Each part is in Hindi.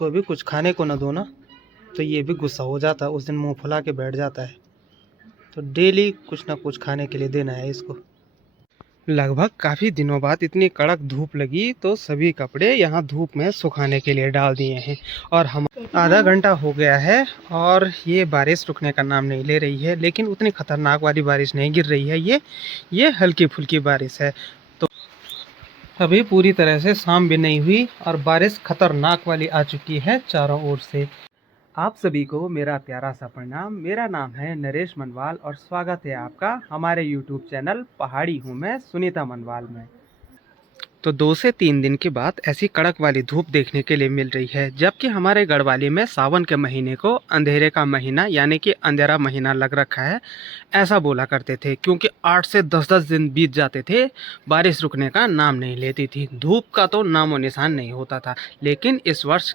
कोई भी कुछ खाने को ना दो ना तो ये भी गुस्सा हो जाता है, उस दिन मुंह फुला के बैठ जाता है। तो डेली कुछ ना कुछ खाने के लिए देना है इसको। लगभग काफ़ी दिनों बाद इतनी कड़क धूप लगी तो सभी कपड़े यहाँ धूप में सुखाने के लिए डाल दिए हैं। और हम आधा घंटा हो गया है और ये बारिश रुकने का नाम नहीं ले रही है, लेकिन उतनी खतरनाक वाली बारिश नहीं गिर रही है। ये हल्की फुल्की बारिश है। तो अभी पूरी तरह से शाम भी नहीं हुई और बारिश खतरनाक वाली आ चुकी है चारों ओर से। आप सभी को मेरा प्यारा सा प्रणाम। मेरा नाम है नरेश मनवाल और स्वागत है आपका हमारे YouTube चैनल पहाड़ी हूँ मैं सुनीता मनवाल में। तो 2 से 3 दिन के बाद ऐसी कड़क वाली धूप देखने के लिए मिल रही है, जबकि हमारे गढ़वाली में सावन के महीने को अंधेरे का महीना यानी कि अंधेरा महीना लग रखा है, ऐसा बोला करते थे। क्योंकि 8 से 10-10 दिन बीत जाते थे, बारिश रुकने का नाम नहीं लेती थी, धूप का तो नामो निशान नहीं होता था। लेकिन इस वर्ष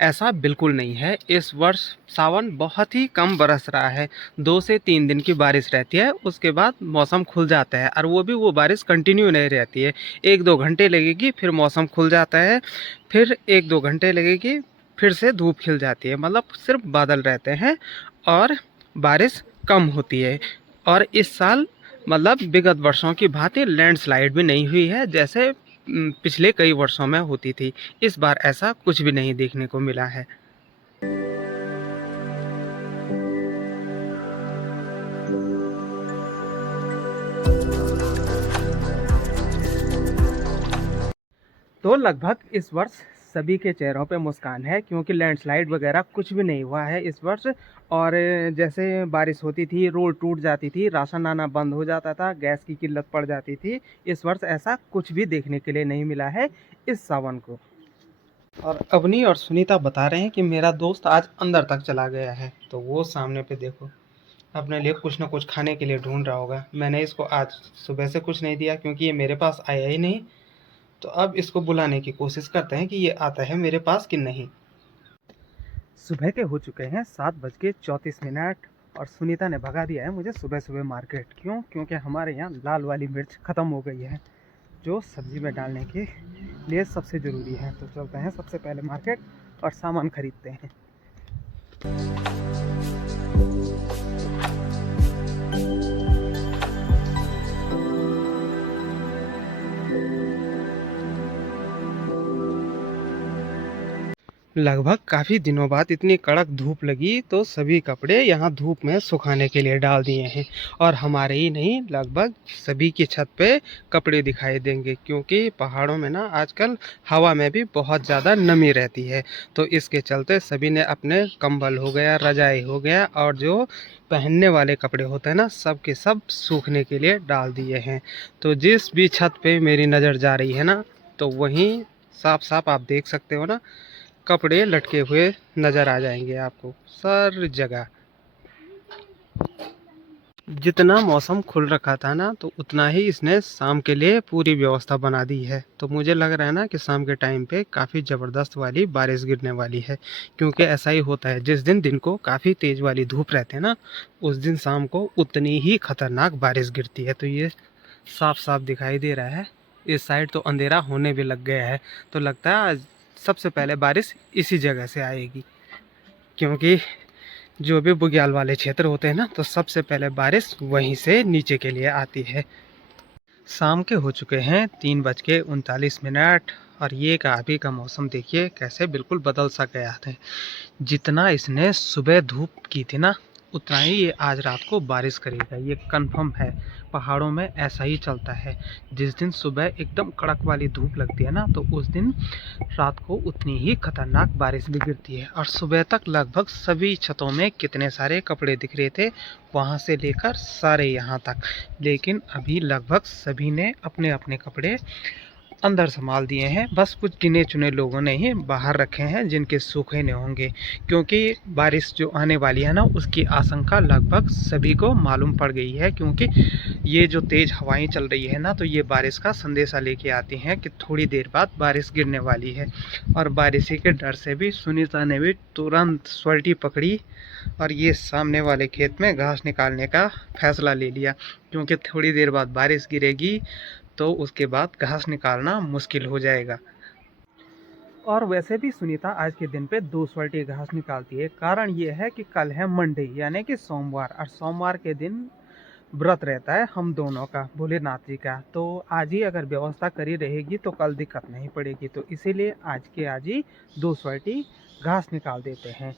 ऐसा बिल्कुल नहीं है। इस वर्ष सावन बहुत ही कम बरस रहा है। 2 से 3 दिन की बारिश रहती है, उसके बाद मौसम खुल जाता है। और वो बारिश कंटिन्यू नहीं रहती है, 1-2 घंटे लगेगी फिर मौसम खुल जाता है, फिर 1-2 घंटे लगेगी फिर से धूप खिल जाती है। मतलब सिर्फ बादल रहते हैं और बारिश कम होती है। और इस साल मतलब विगत वर्षों की भांति लैंडस्लाइड भी नहीं हुई है, जैसे पिछले कई वर्षों में होती थी। इस बार ऐसा कुछ भी नहीं देखने को मिला है। तो लगभग इस वर्ष सभी के चेहरों पे मुस्कान है, क्योंकि लैंडस्लाइड वगैरह कुछ भी नहीं हुआ है इस वर्ष। और जैसे बारिश होती थी रोड टूट जाती थी, राशन आना बंद हो जाता था, गैस की किल्लत पड़ जाती थी, इस वर्ष ऐसा कुछ भी देखने के लिए नहीं मिला है इस सावन को। और अवनी और सुनीता बता रहे हैं कि मेरा दोस्त आज अंदर तक चला गया है। तो वो सामने पे देखो, अपने लिए कुछ ना कुछ खाने के लिए ढूंढ रहा होगा। मैंने इसको आज सुबह से कुछ नहीं दिया क्योंकि ये मेरे पास आया ही नहीं। तो अब इसको बुलाने की कोशिश करते हैं कि ये आता है मेरे पास कि नहीं। सुबह के हो चुके हैं 7:34 और सुनीता ने भगा दिया है मुझे सुबह सुबह मार्केट। क्यों? क्योंकि हमारे यहाँ लाल वाली मिर्च ख़त्म हो गई है, जो सब्ज़ी में डालने के लिए सबसे ज़रूरी है। तो चलते हैं सबसे पहले मार्केट और सामान खरीदते हैं। लगभग काफ़ी दिनों बाद इतनी कड़क धूप लगी तो सभी कपड़े यहाँ धूप में सुखाने के लिए डाल दिए हैं। और हमारे ही नहीं, लगभग सभी की छत पे कपड़े दिखाई देंगे, क्योंकि पहाड़ों में ना आजकल हवा में भी बहुत ज़्यादा नमी रहती है। तो इसके चलते सभी ने अपने कंबल हो गया, रजाई हो गया और जो पहनने वाले कपड़े होते हैं ना, सब के सब सूखने के लिए डाल दिए हैं। तो जिस भी छत पे मेरी नज़र जा रही है ना, तो वहीं साफ साफ आप देख सकते हो ना, कपड़े लटके हुए नज़र आ जाएंगे आपको हर जगह। जितना मौसम खुल रखा था ना, तो उतना ही इसने शाम के लिए पूरी व्यवस्था बना दी है। तो मुझे लग रहा है ना कि शाम के टाइम पे काफ़ी ज़बरदस्त वाली बारिश गिरने वाली है। क्योंकि ऐसा ही होता है, जिस दिन को काफ़ी तेज़ वाली धूप रहती है ना, उस दिन शाम को उतनी ही खतरनाक बारिश गिरती है। तो ये साफ साफ दिखाई दे रहा है। इस साइड तो अंधेरा होने भी लग गया है। तो लगता है आज सबसे पहले बारिश इसी जगह से आएगी, क्योंकि जो भी बुग्याल वाले क्षेत्र होते हैं ना, तो सबसे पहले बारिश वहीं से नीचे के लिए आती है। शाम के हो चुके हैं 3:39 और ये का अभी का मौसम देखिए कैसे बिल्कुल बदल सा गया है। जितना इसने सुबह धूप की थी ना, उतना ही ये आज रात को बारिश करेगा, ये कंफर्म है। पहाड़ों में ऐसा ही चलता है, जिस दिन सुबह एकदम कड़क वाली धूप लगती है ना, तो उस दिन रात को उतनी ही खतरनाक बारिश भी गिरती है। और सुबह तक लगभग सभी छतों में कितने सारे कपड़े दिख रहे थे, वहाँ से लेकर सारे यहाँ तक। लेकिन अभी लगभग सभी ने अपने अपने कपड़े अंदर संभाल दिए हैं, बस कुछ गिने चुने लोगों ने ही बाहर रखे हैं जिनके सूखे नहीं होंगे। क्योंकि बारिश जो आने वाली है ना, उसकी आशंका लगभग सभी को मालूम पड़ गई है। क्योंकि ये जो तेज़ हवाएं चल रही है ना, तो ये बारिश का संदेशा लेके आती हैं कि थोड़ी देर बाद बारिश गिरने वाली है। और बारिश के डर से भी सुनीता ने भी तुरंत स्वल्टी पकड़ी और ये सामने वाले खेत में घास निकालने का फैसला ले लिया। क्योंकि थोड़ी देर बाद बारिश गिरेगी तो उसके बाद घास निकालना मुश्किल हो जाएगा। और वैसे भी सुनीता आज के दिन पे 2 सोल्टी घास निकालती है। कारण ये है कि कल है मंडे यानी कि सोमवार, और सोमवार के दिन व्रत रहता है हम दोनों का, भोलेनाथ जी का। तो आज ही अगर व्यवस्था करी रहेगी तो कल दिक्कत नहीं पड़ेगी, तो इसीलिए आज ही 2 सोल्टी घास निकाल देते हैं।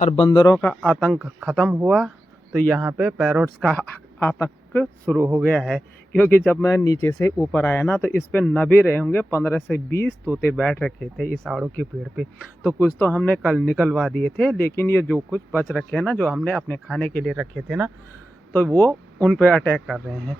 और बंदरों का आतंक ख़त्म हुआ तो यहाँ पे पैरोट्स का आतंक शुरू हो गया है, क्योंकि जब मैं नीचे से ऊपर आया ना तो इस पे न भी रहे होंगे 15 से 20 तोते बैठ रखे थे इस आड़ू के पेड़ पे। तो कुछ तो हमने कल निकलवा दिए थे, लेकिन ये जो कुछ बच रखे हैं ना, जो हमने अपने खाने के लिए रखे थे ना, तो वो उन पे अटैक कर रहे हैं।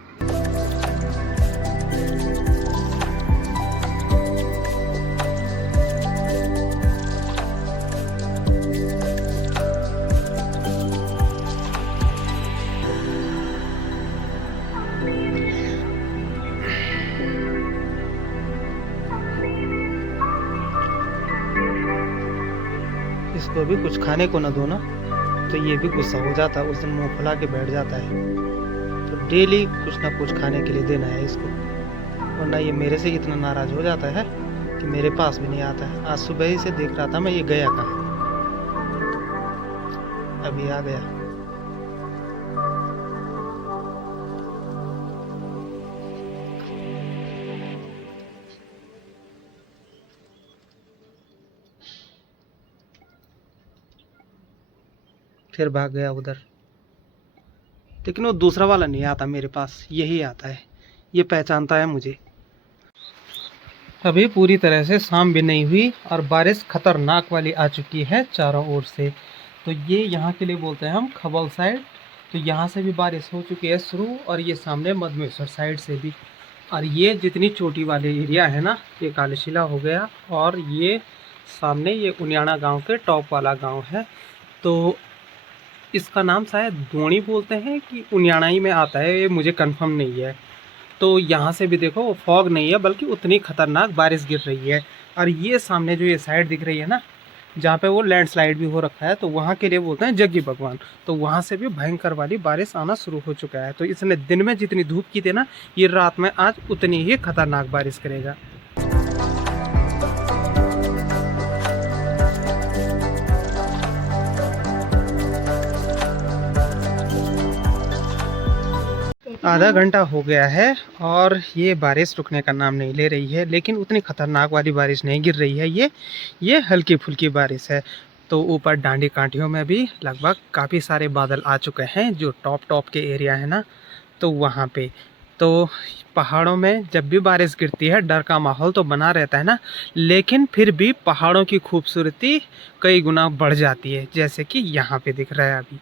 इसको भी कुछ खाने को न दो ना तो ये भी गुस्सा हो जाता है, उस दिन मुंह फुला के बैठ जाता है। तो डेली कुछ ना कुछ खाने के लिए देना है इसको, वरना ये मेरे से इतना नाराज हो जाता है कि मेरे पास भी नहीं आता है। आज सुबह ही से देख रहा था मैं ये गया कहाँ, अभी आ गया। फिर भाग गया उधर, लेकिन वो दूसरा वाला नहीं आता मेरे पास, यही आता है, ये पहचानता है मुझे। अभी पूरी तरह से शाम भी नहीं हुई और बारिश खतरनाक वाली आ चुकी है चारों ओर से। तो ये यहाँ के लिए बोलते हैं हम खबल साइड। तो यहाँ से भी बारिश हो चुकी है शुरू, और ये सामने मधमेश्वर साइड से भी। और ये जितनी चोटी वाले एरिया है ना, ये कालीशिला हो गया, और ये सामने ये उनियाना गांव के टॉप वाला गांव है। तो इसका नाम शायद दोणी बोलते हैं कि उनियाना ही में आता है, ये मुझे कंफर्म नहीं है। तो यहाँ से भी देखो वो फॉग नहीं है, बल्कि उतनी खतरनाक बारिश गिर रही है। और ये सामने जो ये साइड दिख रही है ना, जहाँ पे वो लैंडस्लाइड भी हो रखा है, तो वहाँ के लिए बोलते हैं जग्गी भगवान। तो वहाँ से भी भयंकर वाली बारिश आना शुरू हो चुका है। तो इसने दिन में जितनी धूप की थी ना, ये रात में आज उतनी ही खतरनाक बारिश करेगा। आधा घंटा हो गया है और ये बारिश रुकने का नाम नहीं ले रही है, लेकिन उतनी खतरनाक वाली बारिश नहीं गिर रही है। ये हल्की फुल्की बारिश है। तो ऊपर डांडी कांटियों में भी लगभग काफ़ी सारे बादल आ चुके हैं, जो टॉप के एरिया है ना, तो वहाँ पे। तो पहाड़ों में जब भी बारिश गिरती है डर का माहौल तो बना रहता है ना, लेकिन फिर भी पहाड़ों की खूबसूरती कई गुना बढ़ जाती है, जैसे कि यहाँ पे दिख रहा है। अभी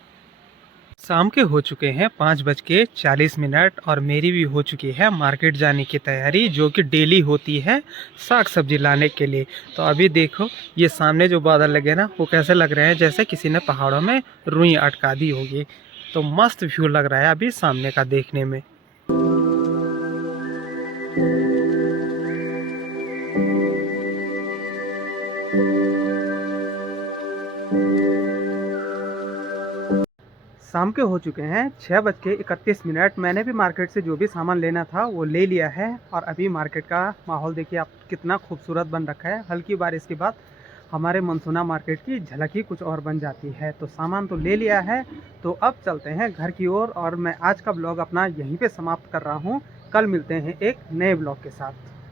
शाम के हो चुके हैं 5:40 और मेरी भी हो चुकी है मार्केट जाने की तैयारी, जो कि डेली होती है साग सब्जी लाने के लिए। तो अभी देखो ये सामने जो बादल लगे ना, वो कैसे लग रहे हैं जैसे किसी ने पहाड़ों में रुई अटका दी होगी। तो मस्त व्यू लग रहा है अभी सामने का देखने में। शाम के हो चुके हैं 6:31। मैंने भी मार्केट से जो भी सामान लेना था वो ले लिया है, और अभी मार्केट का माहौल देखिए आप कितना खूबसूरत बन रखा है। हल्की बारिश के बाद हमारे मनसूना मार्केट की झलक ही कुछ और बन जाती है। तो सामान तो ले लिया है, तो अब चलते हैं घर की ओर, और मैं आज का ब्लॉग अपना यहीं पे समाप्त कर रहा हूँ। कल मिलते हैं एक नए ब्लॉग के साथ।